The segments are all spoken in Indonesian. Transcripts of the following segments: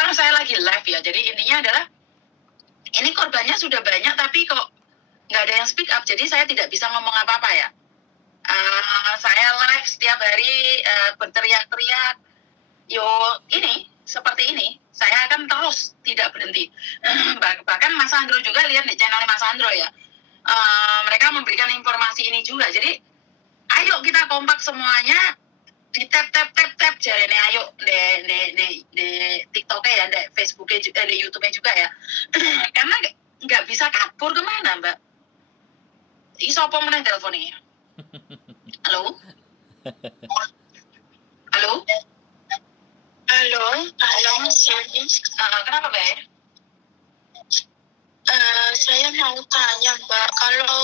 sekarang saya lagi live ya. Jadi intinya adalah ini korbannya sudah banyak tapi kok nggak ada yang speak up. Jadi saya tidak bisa ngomong apa-apa ya. Saya live setiap hari berteriak-teriak. Yo ini seperti ini. Saya akan terus tidak berhenti. Bahkan Mas Andro juga lihat di channel Mas Andro ya. Mereka memberikan informasi ini juga. Jadi ayo kita kompak semuanya. Di tap jarene ayo di TikTok-nya ya, di Facebook-nya juga, di YouTube-nya juga ya. Karena nggak bisa kabur kemana, Mbak. Iso apa meneh teleponnya? Halo? Halo? Halo Mas Yani. Kenapa, Mbak? Saya mau tanya Mbak, kalau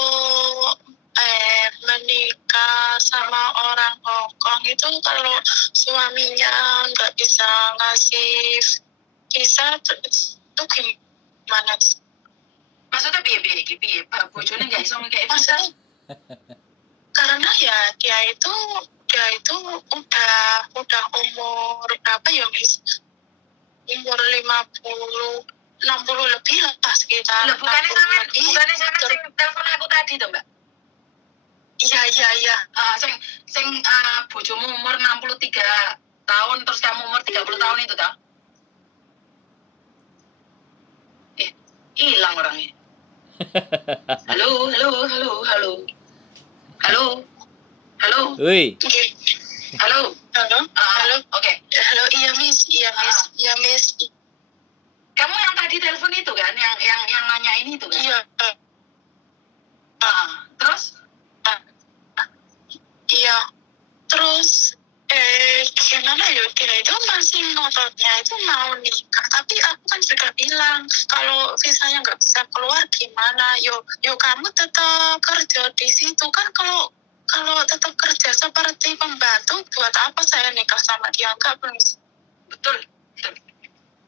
menikah sama orang Hongkong itu kalau suaminya nggak bisa ngasih visa itu gimana? Maksudnya piye? Bojone nggak iso ngekek visa? Karena ya dia itu udah umur berapa ya Miss? Umur 60 lebih lah sekitar. Loh, bukannya sama sing telepon aku tadi tuh, Mbak? Iya. Sing bojomu umur 63 tahun terus kamu umur 30 tahun itu toh? Hilang orangnya. Halo. Woi. Halo. Oke. Halo, iya Miss. Kamu yang tadi telepon itu kan, yang nanya ini itu kan? Iya. Terus? Iya. Terus gimana ya, dia itu masih ngototnya itu mau nikah, tapi aku kan sudah bilang kalau visanya nggak bisa keluar gimana, yo kamu tetap kerja di situ kan, kalau tetap kerja seperti pembantu buat apa saya nikah sama dia, enggak please. Betul,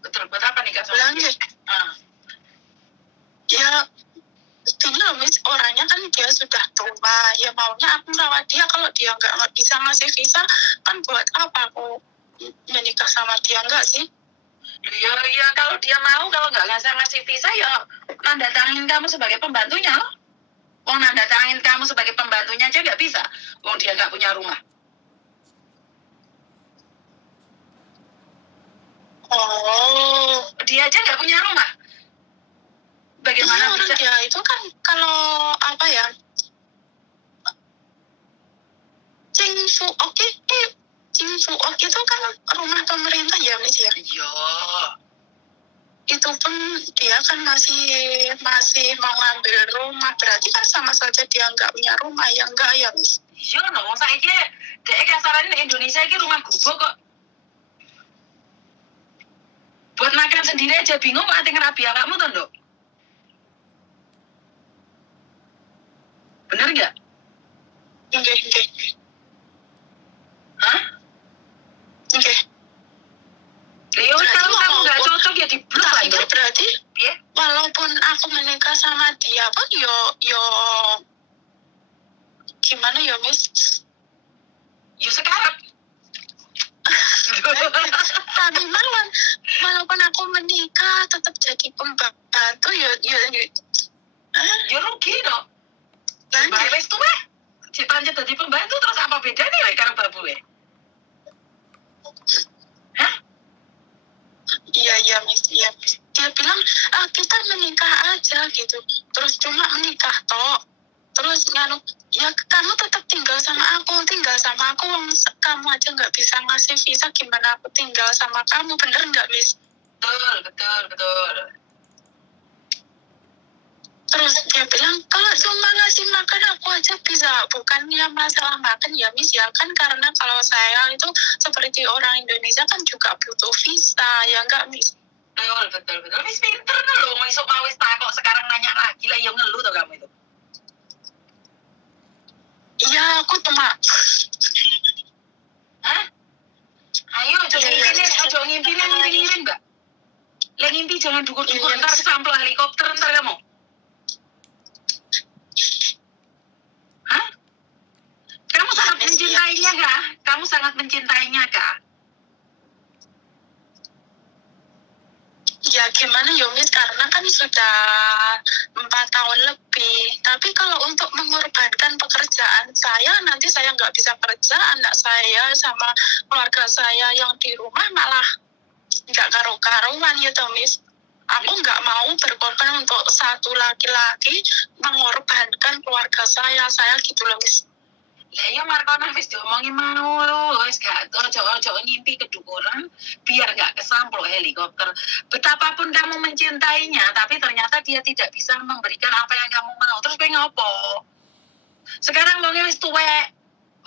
buat apa nikah sama dia? Ya gini loh Miss, orangnya kan dia sudah tua, ya maunya aku rawat dia, kalau dia nggak bisa ngasih visa kan buat apa aku menikah sama dia, enggak sih? Ya kalau dia mau, kalau nggak ngasih visa ya nanda tangin kamu sebagai pembantunya loh. Wong nanda tangin kamu sebagai pembantunya aja nggak bisa, wong dia nggak punya rumah. Oh, dia aja nggak punya rumah. Bagaimana bisa? Dia itu kan kalau apa ya, Cing Fuok itu kan rumah pemerintah ya Miss ya. Iya. Itu pun dia kan masih mau ngambil rumah, berarti kan sama saja dia nggak punya rumah, ya enggak ya Miss? Iya, no, saiki dek kasaran Indonesia ini rumah gubuk kok. Buat makan sendiri aja bingung kok ati ngerabi awakmu to, Nduk. Bener nggak? Enggak. Hah? Enggak. Ya kalau kamu nggak cocok ya di blok lah. Itu berarti walaupun aku menikah sama dia pun yo gimana ya Miss? Yo sekarang. Tapi walaupun aku menikah tetap jadi pembantu ya rugi dong. Bae wis tuwa. Dipancet dadi pembantu terus apa bedanya wae karo babu wae? Hah? Iya Miss. Dia bilang kita menikah aja gitu. Terus cuma menikah toh. Terus ya kamu tetap tinggal sama aku. Kamu aja nggak bisa ngasih visa, gimana aku tinggal sama kamu, bener nggak Miss? Betul. Terus dia bilang kalau cuma ngasih makan aku aja bisa, bukannya masalah makan ya Miss ya, kan karena kalau saya itu seperti orang Indonesia kan juga butuh visa, ya enggak Miss? Betul. Miss pinter loh, besok mau wis takok sekarang nanya lagi lah, yang ngeluh tau kamu itu. Iya, aku cuma. Hah? Ayo, jangan ngimpin, Mbak. Lah ngimpi jangan dukur-dukur, ntar sampel helikopter ntar kamu. Hah? Kamu sangat mencintainya kah? Kamu sangat mencintainya kah? Ya gimana ya Miss, karena kan sudah 4 tahun lebih. Tapi kalau untuk mengorbankan pekerjaan saya, nanti saya nggak bisa kerja, anak saya sama keluarga saya yang di rumah malah nggak karu-karuan gitu Miss. Aku nggak mau berkorban untuk satu laki-laki mengorbankan keluarga saya gitu loh Miss. Lah iya Markono wis diomongi mau wis gak ojo ngimpi kedukuran biar gak kesamplok helikopter. Betapapun kamu mencintainya tapi ternyata dia tidak bisa memberikan apa yang kamu mau. Terus kowe ngopo? Sekarang wonge wis tuwek.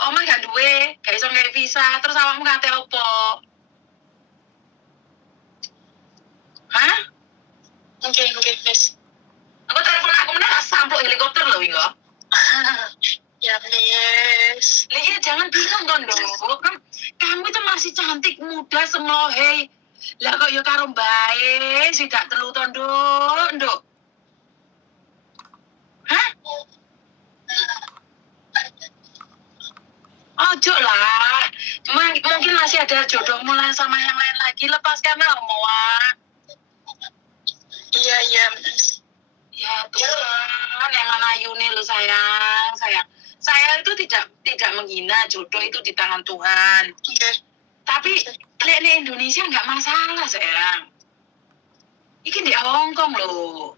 Omah gak duwe, gak iso nggawe visa, terus awakmu kate opo? Hah? Oke Miss. Aku telepon aku meneh gak samplok helikopter lho iki kok. Ya Miss. Iya jangan bingung toh Nduk. Kan kamu itu masih cantik, muda, semlohe. Lah kok ya karo bae sidak telu toh Nduk. Hah? Ojo lah. Mungkin masih ada jodoh mulai sama yang lain lagi. Lepaskan lah omongan. Iya Miss. Ya Tuhan, yang ayune lo sayang. Saya itu tidak menghina, jodoh itu di tangan Tuhan. Oke. Tapi di Indonesia nggak masalah sayang. Iki di Hong Kong loh.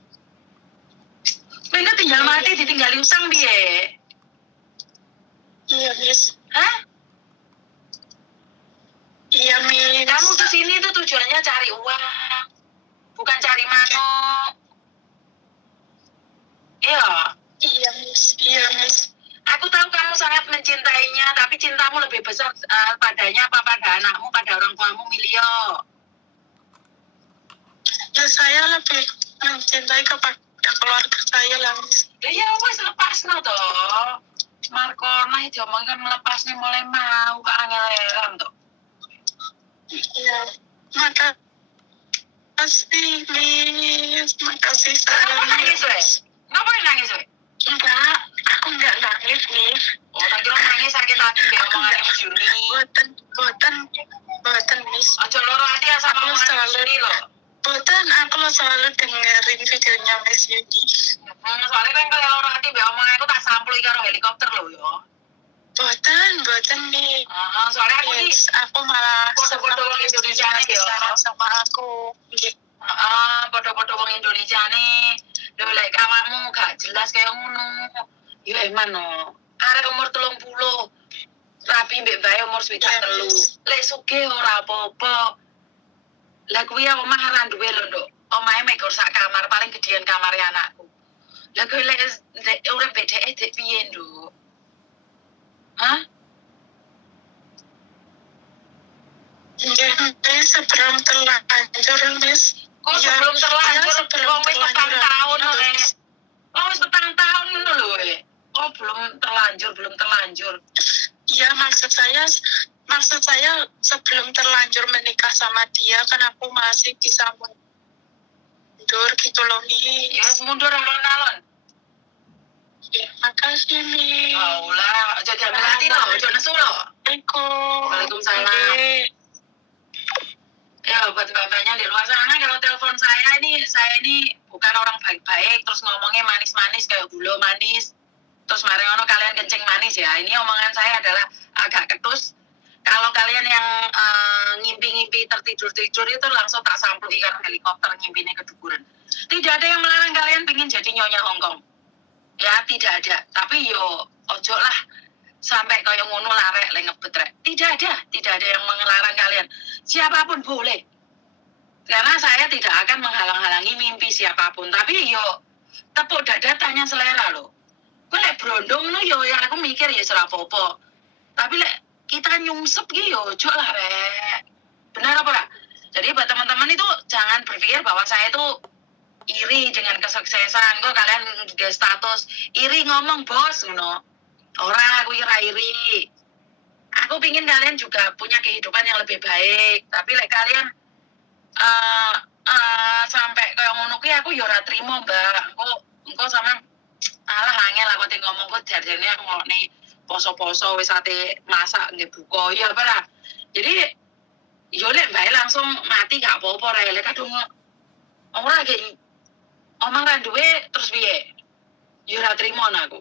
Mereka tinggal mati ditinggali usang biye. Iya Miss. Hah? Iya Miss. Kamu kesini tuh tujuannya cari uang, bukan cari manuk. Iya. Iya Miss. Aku tahu kamu sangat mencintainya, tapi cintamu lebih besar padanya apa pada anakmu, pada orang tuamu, Milio? Ya saya lebih mencintai kepada keluarga saya lah Miss. Ya wes lepas no toh. Markona itu omongkan melepasnya mulai mau ke angel-angelan toh. Iya. Makasih Miss. Makasih Kenapa nangis wes? Ngapain nangis wes? Enggak, aku enggak nangis Miss. Oh, tak kira nangis sakit hati dia omongan Mas Juni. Boten Miss. Ojo loro hati ya sama Aku omongan Mas selalu- Juni loh. Boten, aku selalu dengerin videonya Miss Yudi. Soalnya kan kalau loro hati be omongan aku tak sampul karo helikopter loh yo. Boten Miss. Soalnya aku ki Yes, aku malah Foto-foto senang orang Miss Indonesia nih, Yudi yo. saran sama aku. Foto-foto wong Indonesia nih. Lho lek kawanmu gak jelas kayak ngono. Yo eman no. Arek umur 30. Rapi mbek bae umur 23. Lek sugih ora apa-apa. Lah kuwi ya omah ora duwe lho, Nduk. Omahe mek gor sak kamar, paling gedean kamare anakku. Lah kuwi lek urip bedeke dek piye, Nduk? Hah? Miss, sebelum terlanjur Miss. Kok Iya, sebelum terlanjur, iya, sebelum wong wis petang terlanjur, tahun aku lho, Miss. Oh, wis petang tahun ngono lho, we. Oh, belum terlanjur. Iya, maksud saya sebelum terlanjur menikah sama dia kan aku masih bisa mundur gitu loh Mi. Ya wis mundur alon-alon. Ya, makasih Mi. Oh lah, aja diambil hati lo, aja nesu lo. Assalamualaikum. Waalaikumsalam. Oke. Ya buat bapaknya di luar sana kalau telepon saya ini bukan orang baik-baik terus ngomongnya manis-manis kayak gula manis terus mari ngono kalian kencing manis ya. Ini omongan saya adalah agak ketus. Kalau kalian yang ngimpi-ngimpi tertidur-tidur itu langsung tak sampul ikan helikopter ngimpinya kedukuran. Tidak ada yang melarang kalian pingin jadi nyonya Hongkong. Ya tidak ada. Tapi yo ojo lah sampai kayak ngono larek le ngebet rek. Tidak ada yang melarang kalian. Siapapun boleh. Karena saya tidak akan menghalang-halangi mimpi siapapun. Tapi yo tepuk dada tanya selera loh. Gue lek brondong no yo yang aku mikir ya serapopo. Tapi lek kita nyungsep gitu yo ojo lah rek. Benar apa enggak? Jadi buat teman-teman itu jangan berpikir bahwa saya itu iri dengan kesuksesan. Kok kalian di status iri ngomong bos ngono. Orang aku iri. Aku pingin kalian juga punya kehidupan yang lebih baik. Tapi like kalian sampai kayak ngono kuwi aku yo ora trimo, Mbak. Engko sama alah angel aku teh ngomong kok jarjane aku ngene poso-poso wis ate masak nggih buka ya apa. Jadi yo lek bae langsung mati gak apa-apa rek. Lek kadung ora geng omong ra duwe terus piye? Ya ora trimo aku.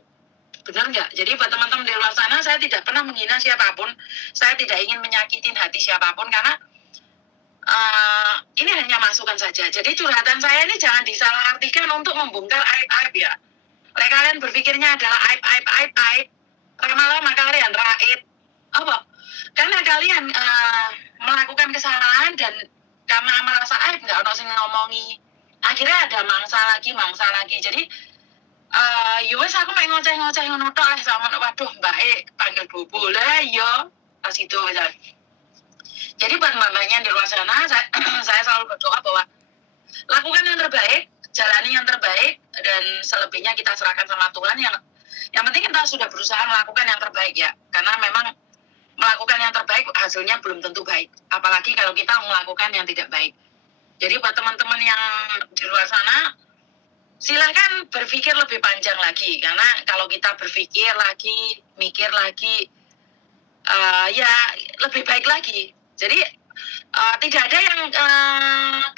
Benar nggak? Jadi buat teman-teman di luar sana, saya tidak pernah menghina siapapun, saya tidak ingin menyakitin hati siapapun karena ini hanya masukan saja. Jadi curhatan saya ini jangan disalahartikan untuk membongkar aib-aib ya. Kalian berpikirnya adalah aib, lama-lama kalian raib. Apa? Karena kalian melakukan kesalahan dan karena merasa aib nggak ono sing ngomongi. Akhirnya ada mangsa lagi. Jadi wes aku main ngoceh-ngoceh ngono tok sama waduh Mbak panggil bobo lah yo pas itu aja. Jadi buat mbak-mbaknya di luar sana, saya selalu berdoa bahwa lakukan yang terbaik, jalani yang terbaik, dan selebihnya kita serahkan sama Tuhan. Yang penting kita sudah berusaha melakukan yang terbaik ya, karena memang melakukan yang terbaik hasilnya belum tentu baik, apalagi kalau kita melakukan yang tidak baik. Jadi buat teman-teman yang di luar sana, silakan berpikir lebih panjang lagi, karena kalau kita berpikir lagi, mikir lagi, ya lebih baik lagi. Jadi tidak ada yang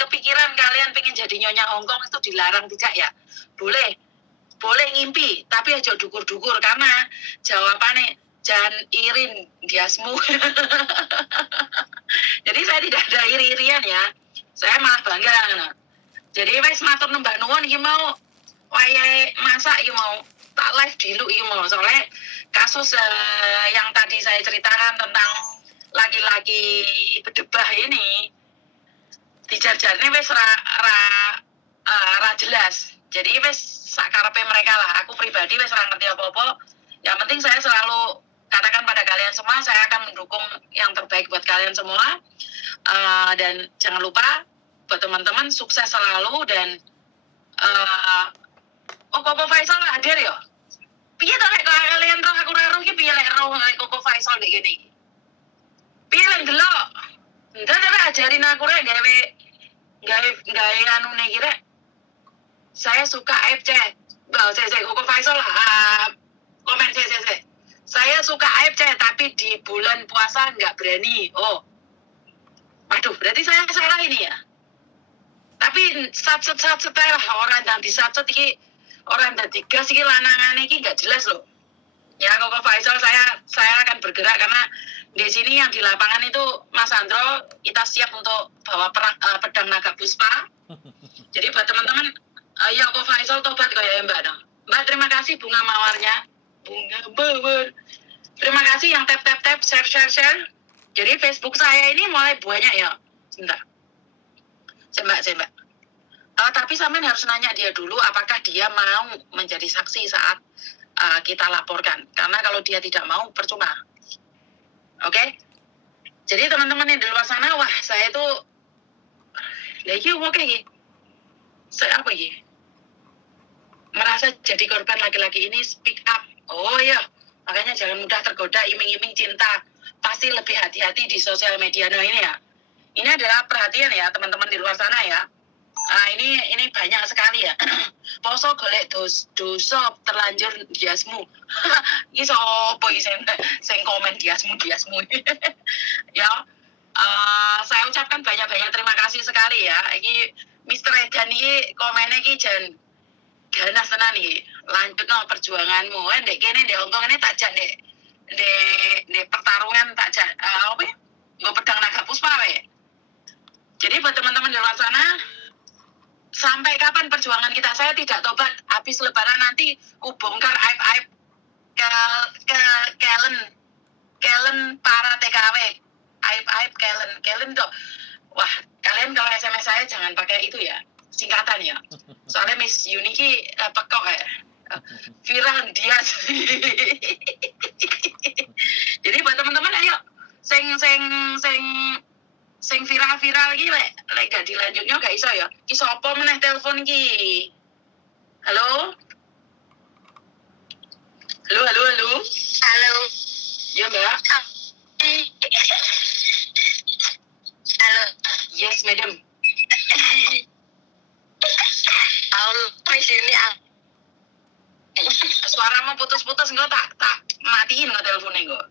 kepikiran kalian pengen jadi nyonya Hongkong itu dilarang, tidak ya. Boleh ngimpi, tapi aja dukur-dukur karena jawabannya jangan irin biasmu. Jadi saya tidak ada iri-irian ya, saya malah bangga. Jadi wes matur nembak nuwun iki mau wayahe masak iki mau tak live dulu iki mau, soalnya kasus yang tadi saya ceritakan tentang laki-laki berdebah ini dijarjarnya wes ra jelas. Jadi wes sakarepe mereka lah. Aku pribadi wes ora ngerti apa-apa. Yang penting saya selalu katakan pada kalian semua, saya akan mendukung yang terbaik buat kalian semua. Dan jangan lupa buat teman-teman sukses selalu dan Koko Faisal hadir ya. Piye to nek kalian roh aku roh iki piye lek roh Koko Faisal ndek kene iki. Piye lek delok. Ndak ajarin aku rek gawe anu iki rek. Saya suka AFC. Saya Koko Faisal komen saya. Saya suka AFC tapi di bulan puasa nggak berani. Oh. Waduh, berarti saya salah ini ya. Tapi satset lah orang yang disatset iki orang yang digas iki lanangane iki nggak jelas loh. Ya Koko Faisal saya akan bergerak karena di sini yang di lapangan itu Mas Andro kita siap untuk bawa pedang naga puspa. Jadi buat teman-teman ya Koko Faisal tobat kayak Mbak dong. Mbak terima kasih bunga mawarnya. Bunga mawar. Terima kasih yang tap share. Jadi Facebook saya ini mulai banyak ya. Sebentar. Mbak. Tapi sampean harus nanya dia dulu apakah dia mau menjadi saksi saat kita laporkan. Karena kalau dia tidak mau percuma. Oke? Jadi teman-teman yang di luar sana, wah saya itu lagi oke iki. Saya apa iki? Merasa jadi korban laki-laki ini speak up. Oh iya, makanya jangan mudah tergoda iming-iming cinta. Pasti lebih hati-hati di sosial media. Nah ini ya. Ini adalah perhatian ya teman-teman di luar sana ya. Ini banyak sekali ya. Poso golek dosa terlanjur diasmu. Iki sapa iki sing komen diasmu. Ya. Saya ucapkan banyak-banyak terima kasih sekali ya. Iki Mr. Edan iki komennya iki jan ganas tenan iki. Lanjutno perjuanganmu. Ndek kene ndek Hongkong ini tak jak ndek pertarungan tak jak apa ya? Nggo pedang naga puspa wae. Jadi buat teman-teman di luar sana, sampai kapan perjuangan kita? Saya tidak tobat. Habis lebaran nanti kubongkar aib-aib Kellen para TKW. Aib-aib Kellen tuh. Wah, kalian kalau SMS saya jangan pakai itu ya. Singkatan ya. Soalnya Miss Yuniki pekok ya. Viral dia. Jadi buat teman-teman ayo sing viral iki lek gak dilanjutnya gak iso ya. Ki sapa meneh telepon iki? Halo? Halo. Ya, Mbak. Halo. Yes, madam. Suaramu putus-putus enggak tak matiin enggak teleponnya enggak.